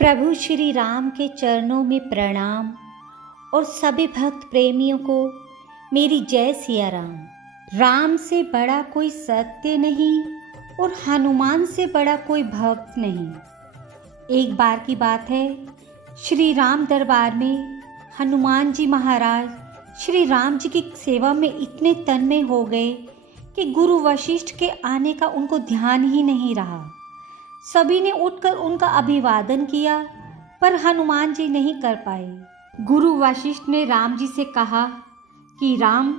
प्रभु श्री राम के चरणों में प्रणाम और सभी भक्त प्रेमियों को मेरी जय सिया राम। राम से बड़ा कोई सत्य नहीं और हनुमान से बड़ा कोई भक्त नहीं। एक बार की बात है, श्री राम दरबार में हनुमान जी महाराज श्री राम जी की सेवा में इतने तन्मय हो गए कि गुरु वशिष्ठ के आने का उनको ध्यान ही नहीं रहा। सभी ने उठकर उनका अभिवादन किया, पर हनुमान जी नहीं कर पाए। गुरु वशिष्ठ ने राम जी से कहा कि राम,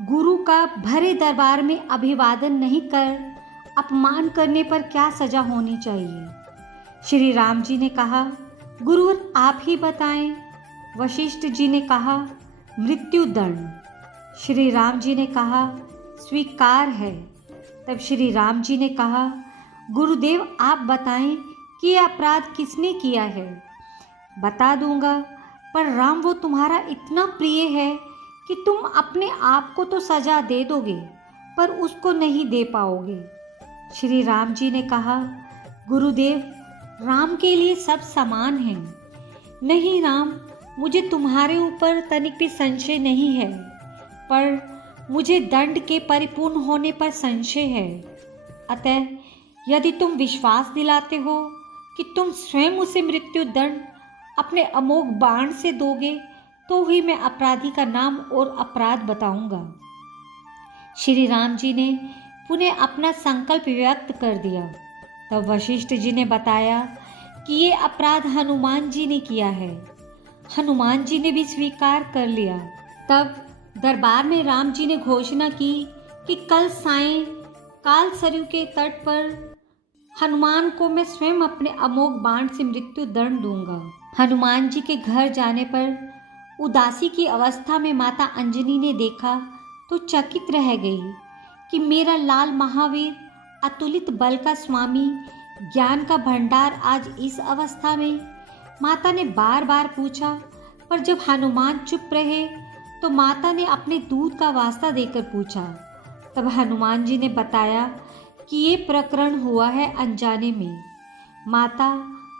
गुरु का भरे दरबार में अभिवादन नहीं कर अपमान करने पर क्या सजा होनी चाहिए। श्री राम जी ने कहा, गुरुवर आप ही बताएं। वशिष्ठ जी ने कहा, मृत्यु दंड। श्री राम जी ने कहा, स्वीकार है। तब श्री राम जी ने कहा, गुरुदेव आप बताएं कि यह अपराध किसने किया है। बता दूंगा, पर राम वो तुम्हारा इतना प्रिय है कि तुम अपने आप को तो सजा दे दोगे, पर उसको नहीं दे पाओगे। श्री राम जी ने कहा, गुरुदेव राम के लिए सब समान हैं। नहीं राम, मुझे तुम्हारे ऊपर तनिक भी संशय नहीं है, पर मुझे दंड के परिपूर्ण होने पर संशय है। अतः यदि तुम विश्वास दिलाते हो कि तुम स्वयं उसे मृत्यु दंड अपने अमोघ बाण से दोगे, तो ही मैं अपराधी का नाम और अपराध बताऊंगा। श्री राम जी ने पुनः अपना संकल्प व्यक्त कर दिया। तब वशिष्ठ जी ने बताया कि ये अपराध हनुमान जी ने किया है। हनुमान जी ने भी स्वीकार कर लिया। तब दरबार में राम जी ने घोषणा की कि कल सायं काल सरयू के तट पर हनुमान को मैं स्वयं अपने अमोघ बाण से मृत्यु दंड दूंगा। हनुमान जी के घर जाने पर उदासी की अवस्था में माता अंजनी ने देखा तो चकित रह गई कि मेरा लाल महावीर, अतुलित बल का स्वामी, ज्ञान का भंडार आज इस अवस्था में। माता ने बार बार पूछा, पर जब हनुमान चुप रहे तो माता ने अपने दूध का वास्ता देकर पूछा। तब हनुमान जी ने बताया कि ये प्रकरण हुआ है अनजाने में। माता,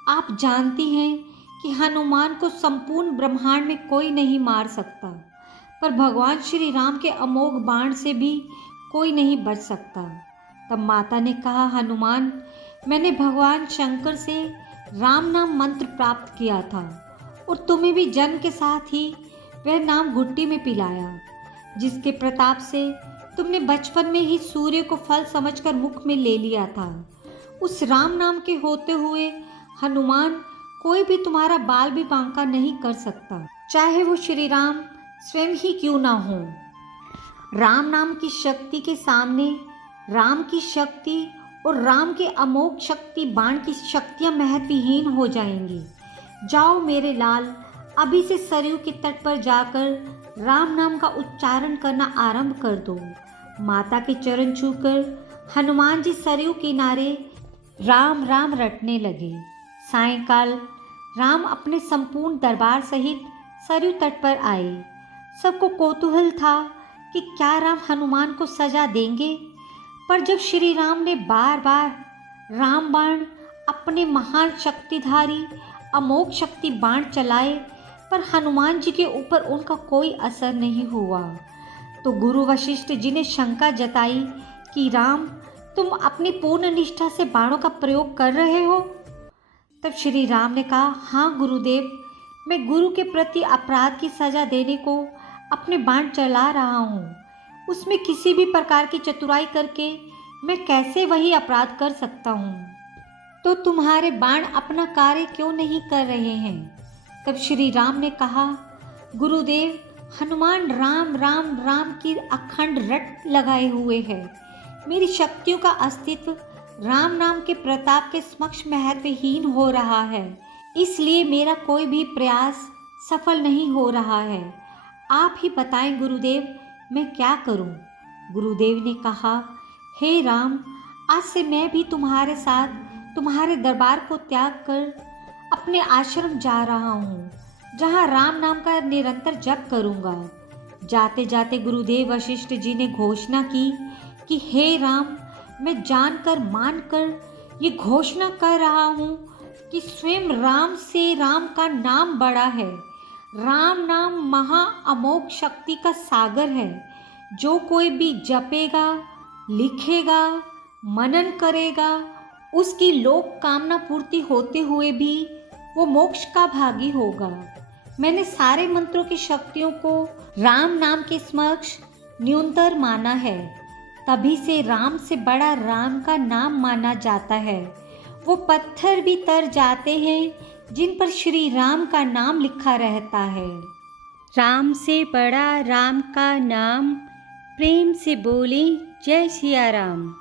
आप जानती हैं कि हनुमान को संपूर्ण ब्रह्मांड में कोई नहीं मार सकता, पर भगवान श्री राम के अमोघ बाण से भी कोई नहीं बच सकता। तब माता ने कहा, हनुमान, मैंने भगवान शंकर से राम नाम मंत्र प्राप्त किया था और तुम्हें भी जन्म के साथ ही वह नाम घुट्टी में पिलाया, जिसके प्रताप से तुमने बचपन में ही सूर्य को फल समझकर मुख में ले लिया था। उस राम नाम के होते हुए हनुमान, कोई भी तुम्हारा बाल भी बांका नहीं कर सकता, चाहे वो श्री राम स्वयं ही क्यों ना हो। राम नाम की शक्ति के सामने राम की शक्ति और राम के अमोघ शक्ति बाण की शक्तियां महत्वहीन हो जाएंगी। जाओ मेरे लाल, अभी से सरयू के तट पर जाकर राम नाम का उच्चारण करना आरंभ कर दो। माता के चरण छूकर हनुमान जी सरयू किनारे राम राम रटने लगे। सायंकाल राम अपने संपूर्ण दरबार सहित सरयू तट पर आए। सबको कौतूहल था कि क्या राम हनुमान को सजा देंगे, पर जब श्री राम ने बार बार राम बाण अपने महान शक्तिधारी अमोघ शक्ति बाण चलाए, पर हनुमान जी के ऊपर उनका कोई असर नहीं हुआ, तो गुरु वशिष्ठ जी ने शंका जताई कि राम, तुम अपनी पूर्ण निष्ठा से बाणों का प्रयोग कर रहे हो। तब श्री राम ने कहा, हाँ गुरुदेव, मैं गुरु के प्रति अपराध की सजा देने को अपने बाण चला रहा हूँ। उसमें किसी भी प्रकार की चतुराई करके मैं कैसे वही अपराध कर सकता हूँ। तो तुम्हारे बाण अपना कार्य क्यों नहीं कर रहे हैं। तब श्री राम ने कहा, गुरुदेव, हनुमान राम राम राम की अखंड रट लगाए हुए है। मेरी शक्तियों का अस्तित्व राम नाम के प्रताप के समक्ष महत्वहीन हो रहा है, इसलिए मेरा कोई भी प्रयास सफल नहीं हो रहा है। आप ही बताएं गुरुदेव, मैं क्या करूं। गुरुदेव ने कहा, हे राम, आज से मैं भी तुम्हारे साथ तुम्हारे दरबार को त्याग कर अपने आश्रम जा रहा हूँ, जहाँ राम नाम का निरंतर जप करूँगा। जाते जाते गुरुदेव वशिष्ठ जी ने घोषणा की कि हे राम, मैं जानकर मानकर ये घोषणा कर रहा हूँ कि स्वयं राम से राम का नाम बड़ा है। राम नाम महा अमोघ शक्ति का सागर है। जो कोई भी जपेगा, लिखेगा, मनन करेगा, उसकी लोक कामना पूर्ति होते हुए भी वो मोक्ष का भागी होगा। मैंने सारे मंत्रों की शक्तियों को राम नाम के समक्ष न्यूनतर माना है। तभी से राम से बड़ा राम का नाम माना जाता है। वो पत्थर भी तर जाते हैं जिन पर श्री राम का नाम लिखा रहता है। राम से बड़ा राम का नाम, प्रेम से बोले जय सिया राम।